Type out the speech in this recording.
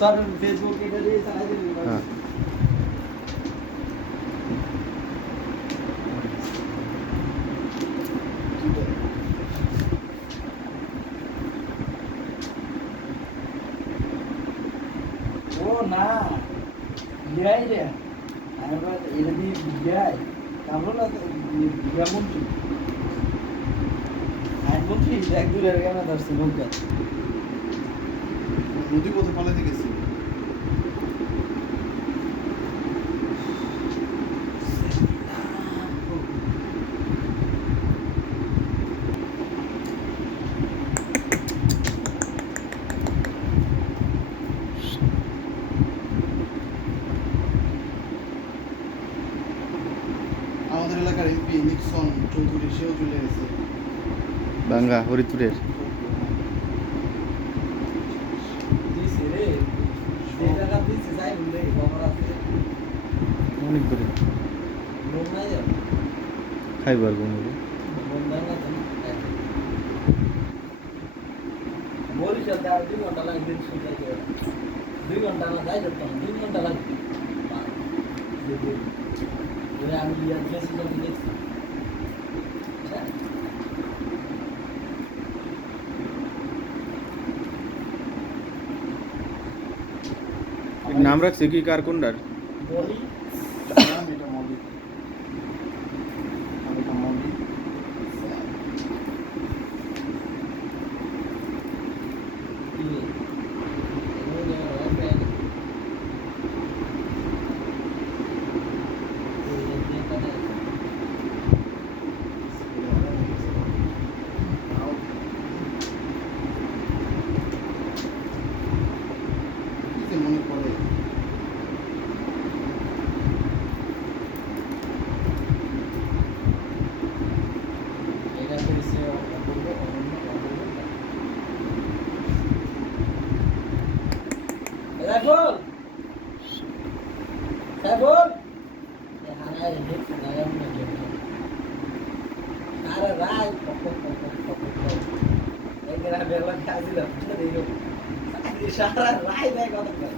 তোর ফেসবুক এটা দিয়ে চালাই দিবি হ্যাঁ ও না বিয়াই রে আমরা এটা দিয়ে বিয়াই কামলো না বিয়া মন্ত্রী আইন মন্ত্রী এক দূরের গানা ধরছে নৌকা নদী পথে পালাতে গেছি আমাদের এলাকার এমপি নিক্সন চৌধুরী সেও চলে গেছে বাঙ্গা হরিপুরের দিছে রে যে টাকা দিছে যাই বলে খবর আছে অনেক দূরে লোক নাই যাও খাইবার বন্ধু বন্ধ না বরিশাল আর 2 ঘন্টা লাগে দিন শুনতে 2 ঘন্টা না যাই যেত 2 ঘন্টা লাগে ওই আমি ইয়ার মেসেজ আমি দেখছি নাম রাখছে কি কার কোনটার বলি নাম এটা মৌলিক আর এটা মৌলিক কি কি মনে পড়ে এটা করেছে রাইফল রাইফল হানায় দেখছি না এমন আরে রাই এই গ্রামে বেলা কাজিলাম সারা রাই দেয় কথা